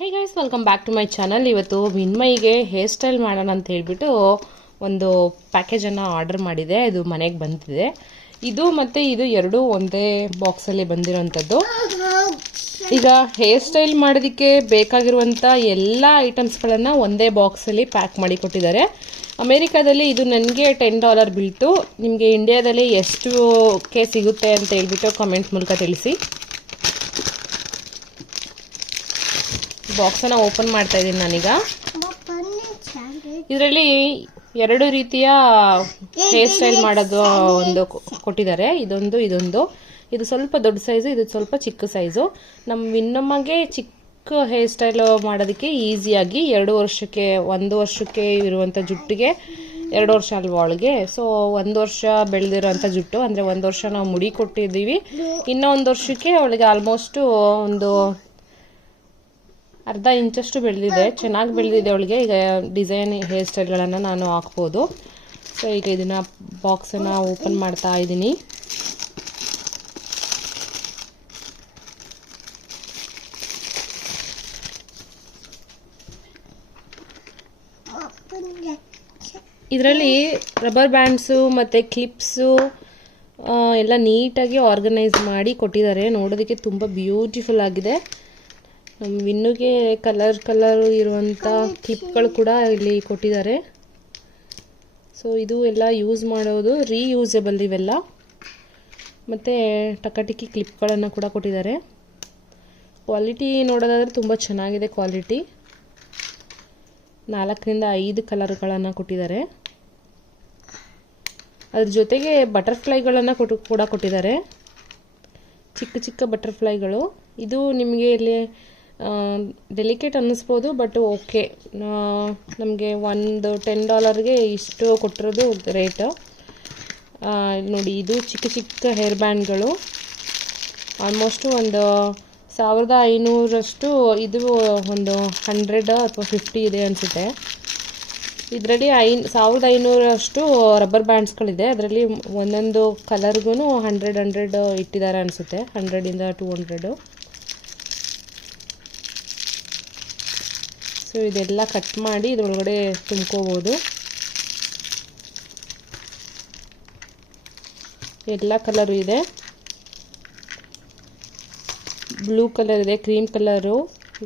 Hey guys, welcome back to my channel. ಇವತ್ತು ವಿನ್ಮೈಗೆ hair style ಮಾಡೋಣ ಅಂತ ಹೇಳ್ಬಿಟ್ಟು ಒಂದು ಪ್ಯಾಕೇಜನ್ನು ಆರ್ಡರ್ ಮಾಡಿದೆ. ಇದು ಮನೆಗೆ ಬಂದಿದೆ. ಇದು ಮತ್ತು ಇದು ಎರಡೂ ಒಂದೇ ಬಾಕ್ಸಲ್ಲಿ ಬಂದಿರೋಂಥದ್ದು. ಈಗ ಹೇರ್ ಸ್ಟೈಲ್ ಮಾಡೋದಕ್ಕೆ ಬೇಕಾಗಿರುವಂಥ ಎಲ್ಲ ಐಟಮ್ಸ್ಗಳನ್ನು ಒಂದೇ ಬಾಕ್ಸಲ್ಲಿ ಪ್ಯಾಕ್ ಮಾಡಿ ಕೊಟ್ಟಿದ್ದಾರೆ. ಅಮೇರಿಕಾದಲ್ಲಿ ಇದು ನನಗೆ $10 ಬೀಳ್ತು. ನಿಮಗೆ ಇಂಡಿಯಾದಲ್ಲಿ ಎಷ್ಟುಕ್ಕೆ ಸಿಗುತ್ತೆ ಅಂತ ಹೇಳ್ಬಿಟ್ಟು ಕಮೆಂಟ್ ಮೂಲಕ ತಿಳಿಸಿ. ಬಾಕ್ಸನ್ನು ಓಪನ್ ಮಾಡ್ತಾ ಇದ್ದೀನಿ ನಾನೀಗ. ಇದರಲ್ಲಿ ಎರಡು ರೀತಿಯ ಹೇರ್ ಸ್ಟೈಲ್ ಮಾಡೋದು ಒಂದು ಕೊಟ್ಟಿದ್ದಾರೆ. ಇದೊಂದು ಇದು ಸ್ವಲ್ಪ ದೊಡ್ಡ ಸೈಜು, ಇದು ಸ್ವಲ್ಪ ಚಿಕ್ಕ ಸೈಜು. ನಮ್ಮ ವಿನ್ನಮ್ಮಗೆ ಚಿಕ್ಕ ಹೇರ್ ಸ್ಟೈಲ್ ಮಾಡೋದಕ್ಕೆ ಈಸಿಯಾಗಿ 1 ವರ್ಷಕ್ಕೆ ಇರುವಂಥ ಜುಟ್ಟಿಗೆ 2 ವರ್ಷ ಅಲ್ವಾ ಅವಳಿಗೆ. ಸೊ 1 ವರ್ಷ ಬೆಳೆದಿರೋಂಥ ಜುಟ್ಟು, ಅಂದರೆ 1 ವರ್ಷ ನಾವು ಮುಡಿ ಕೊಟ್ಟಿದ್ದೀವಿ. ಇನ್ನೂ 1 ವರ್ಷಕ್ಕೆ ಅವಳಿಗೆ ಆಲ್ಮೋಸ್ಟು ಒಂದು ಅರ್ಧ ಇಂಚಷ್ಟು ಬೆಳೆದಿದೆ. ಚೆನ್ನಾಗಿ ಬೆಳೆದಿದೆ ಅವಳಿಗೆ. ಈಗ ಡಿಸೈನ್ ಹೇರ್ ಸ್ಟೈಲ್ಗಳನ್ನು ನಾನು ಹಾಕ್ಬೋದು. ಸೊ ಈಗ ಇದನ್ನು ಬಾಕ್ಸನ್ನು ಓಪನ್ ಮಾಡ್ತಾ ಇದ್ದೀನಿ. ಇದರಲ್ಲಿ ರಬ್ಬರ್ ಬ್ಯಾಂಡ್ಸು ಮತ್ತು ಕ್ಲಿಪ್ಸು ಎಲ್ಲ ನೀಟಾಗಿ ಆರ್ಗನೈಸ್ ಮಾಡಿ ಕೊಟ್ಟಿದ್ದಾರೆ. ನೋಡೋದಕ್ಕೆ ತುಂಬ ಬ್ಯೂಟಿಫುಲ್ ಆಗಿದೆ. ನಮ್ಮ ವಿನ್ನುಗೆ ಕಲರ್ ಇರುವಂಥ ಕ್ಲಿಪ್ಗಳು ಕೂಡ ಇಲ್ಲಿ ಕೊಟ್ಟಿದ್ದಾರೆ. ಸೊ ಇದು ಎಲ್ಲ ಯೂಸ್ ಮಾಡೋದು ರೀಯೂಸಬಲ್ ಇವೆಲ್ಲ. ಮತ್ತು ಟಕಟಿಕಿ ಕ್ಲಿಪ್ಗಳನ್ನು ಕೂಡ ಕೊಟ್ಟಿದ್ದಾರೆ. ಕ್ವಾಲಿಟಿ ನೋಡೋದಾದರೆ ತುಂಬ ಚೆನ್ನಾಗಿದೆ ಕ್ವಾಲಿಟಿ. 4 ರಿಂದ 5 ಕಲರ್ಗಳನ್ನು ಕೊಟ್ಟಿದ್ದಾರೆ. ಅದ್ರ ಜೊತೆಗೆ ಬಟರ್ಫ್ಲೈಗಳನ್ನು ಕೂಡ ಕೊಟ್ಟಿದ್ದಾರೆ. ಚಿಕ್ಕ ಬಟರ್ಫ್ಲೈಗಳು. ಇದು ನಿಮಗೆ ಇಲ್ಲಿ ಡೆಲಿಕೇಟ್ ಅನ್ನಿಸ್ಬೋದು, ಬಟ್ ಓಕೆ. ನಮಗೆ ಒಂದು $10ಗೆ ಇಷ್ಟು ಕೊಟ್ಟಿರೋದು ರೇಟ್. ನೋಡಿ, ಇದು ಚಿಕ್ಕ ಹೇರ್ ಬ್ಯಾಂಡ್ಗಳು. ಆಲ್ಮೋಸ್ಟು ಒಂದು 1500 ಇದು ಒಂದು 100 ಅಥವಾ 50 ಇದೆ ಅನಿಸುತ್ತೆ. ಇದರಲ್ಲಿ 1500 ರಬ್ಬರ್ ಬ್ಯಾಂಡ್ಸ್ಗಳಿದೆ. ಅದರಲ್ಲಿ ಒಂದೊಂದು ಕಲರ್ಗೂ 100 ಇಟ್ಟಿದ್ದಾರೆ ಅನಿಸುತ್ತೆ. 100 ಇಂದ 200. ಸೊ ಇದೆಲ್ಲ ಕಟ್ ಮಾಡಿ ಇದರೊಳಗಡೆ ತುಂಬ್ಕೋಬೋದು. ಎಲ್ಲ ಕಲರು ಇದೆ. ಬ್ಲೂ ಕಲರ್ ಇದೆ, cream colour,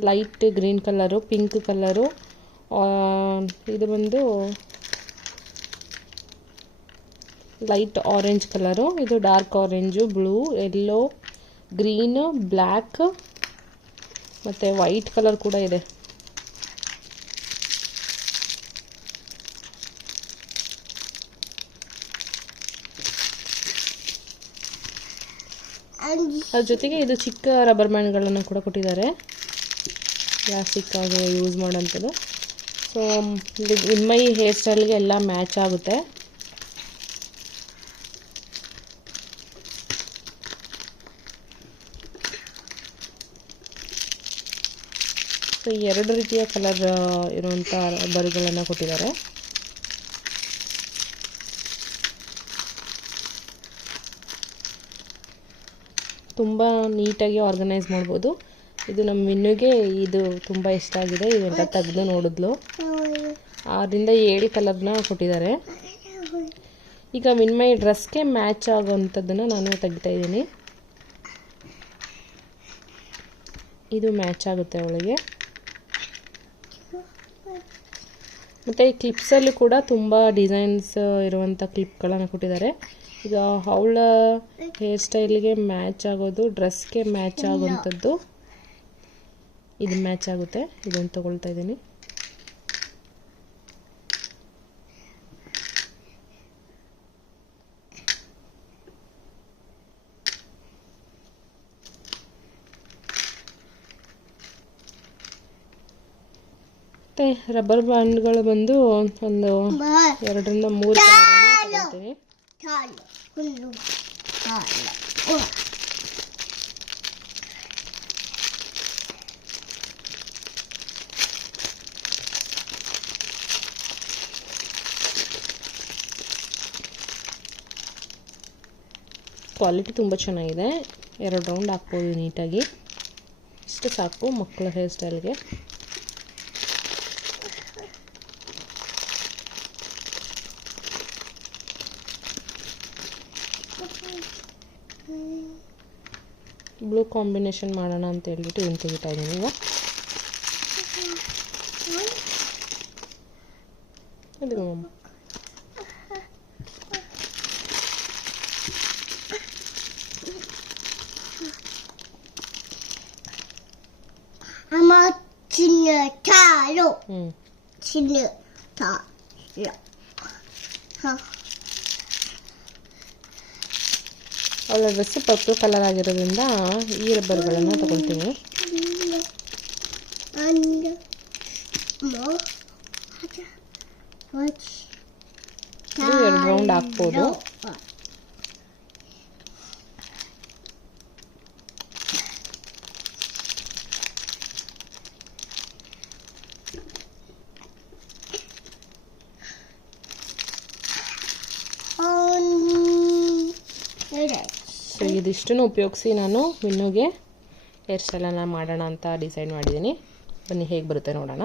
light green colour, pink colour, ಇದು ಬಂದು ಲೈಟ್ ಆರೆಂಜ್ ಕಲರು, ಇದು dark orange, blue, yellow, green, black ಮತ್ತು ವೈಟ್ ಕಲರ್ ಕೂಡ ಇದೆ. ಅದ್ರ ಜೊತೆಗೆ ಇದು ಚಿಕ್ಕ ರಬ್ಬರ್ ಬ್ಯಾಂಡ್ಗಳನ್ನು ಕೂಡ ಕೊಟ್ಟಿದ್ದಾರೆ, ಪ್ಲಾಸ್ಟಿಕ್ ಆಗಿ ಯೂಸ್ ಮಾಡೋಂಥದ್ದು. ಸೊ ಇದು ವಿನ್ಮೈ ಹೇರ್ ಸ್ಟೈಲ್ಗೆ ಎಲ್ಲ ಮ್ಯಾಚ್ ಆಗುತ್ತೆ. ಸೊ 2 ರೀತಿಯ ಕಲರ್ ಇರುವಂಥ ರಬ್ಬರ್ಗಳನ್ನು ಕೊಟ್ಟಿದ್ದಾರೆ. ತುಂಬ ನೀಟಾಗಿ ಆರ್ಗನೈಸ್ ಮಾಡ್ಬೋದು. ಇದು ನಮ್ಮ ವಿನ್ನುಗೆ ಇದು ತುಂಬ ಇಷ್ಟ ಆಗಿದೆ. ಇವೆಲ್ಲ ತೆಗೆದು ನೋಡಿದ್ಲು. 6 ರಿಂದ 7 ಕಲರ್ನ ಕೊಟ್ಟಿದ್ದಾರೆ. ಈಗ ವಿನ್ಮೈ ಡ್ರೆಸ್ಗೆ ಮ್ಯಾಚ್ ಆಗೋವಂಥದ್ದನ್ನು ನಾನು ತೆಗಿತಾ ಇದ್ದೀನಿ. ಇದು ಮ್ಯಾಚ್ ಆಗುತ್ತೆ ಅವಳಿಗೆ. ಮತ್ತು ಈ ಕ್ಲಿಪ್ಸಲ್ಲೂ ಕೂಡ ತುಂಬ ಡಿಸೈನ್ಸ್ ಇರುವಂಥ ಕ್ಲಿಪ್ಗಳನ್ನು ಕೊಟ್ಟಿದ್ದಾರೆ. ಈಗ ಅವಳ ಹೇರ್ ಸ್ಟೈಲ್ಗೆ ಮ್ಯಾಚ್ ಆಗೋದು, ಡ್ರೆಸ್ಗೆ ಮ್ಯಾಚ್ ಆಗೋವಂಥದ್ದು ಇದು ಮ್ಯಾಚ್ ಆಗುತ್ತೆ. ಇದನ್ನು ತೊಗೊಳ್ತಾ ಇದ್ದೀನಿ. ಮತ್ತು ರಬ್ಬರ್ ಬ್ಯಾಂಡ್ಗಳು ಬಂದು ಒಂದು 2 ರಿಂದ 3 ತಗೊಳ್ತೀನಿ. ಕ್ವಾಲಿಟಿ ತುಂಬ ಚೆನ್ನಾಗಿದೆ. 2 ರೌಂಡ್ ಹಾಕ್ಬೋದು ನೀಟಾಗಿ. ಇಷ್ಟು ಸಾಕು ಮಕ್ಕಳ ಹೇರ್ ಸ್ಟೈಲ್ಗೆ. ಬ್ಲೂ ಕಾಂಬಿನೇಷನ್ ಮಾಡೋಣ ಅಂತ ಹೇಳ್ಬಿಟ್ಟು ಇದನ್ನು ತೆಗಿತಾ ಇದ್ದೀನಿ ಈಗ. ಇದು ಅಮ್ಮ ಚಿನ್ನ ಚಾಲು ಚಿನ್ನ ಚಾಲು. ಅವಳ ಡ್ರೆಸ್ಸು ಪರ್ಪಲ್ ಕಲರ್ ಆಗಿರೋದ್ರಿಂದ ಈ ರಬ್ಬರ್ಗಳನ್ನು ತಗೊಳ್ತೀನಿ. ಇದು 2 ರೌಂಡ್ ಹಾಕ್ಬೋದು. ಸೊ ಇದಿಷ್ಟನ್ನು ಉಪಯೋಗಿಸಿ ನಾನು ಮಿನ್ನುಗೆ ಹೇರ್ ಸ್ಟೈಲನ್ನು ಮಾಡೋಣ ಅಂತ ಡಿಸೈಡ್ ಮಾಡಿದ್ದೀನಿ. ಬನ್ನಿ ಹೇಗೆ ಬರುತ್ತೆ ನೋಡೋಣ.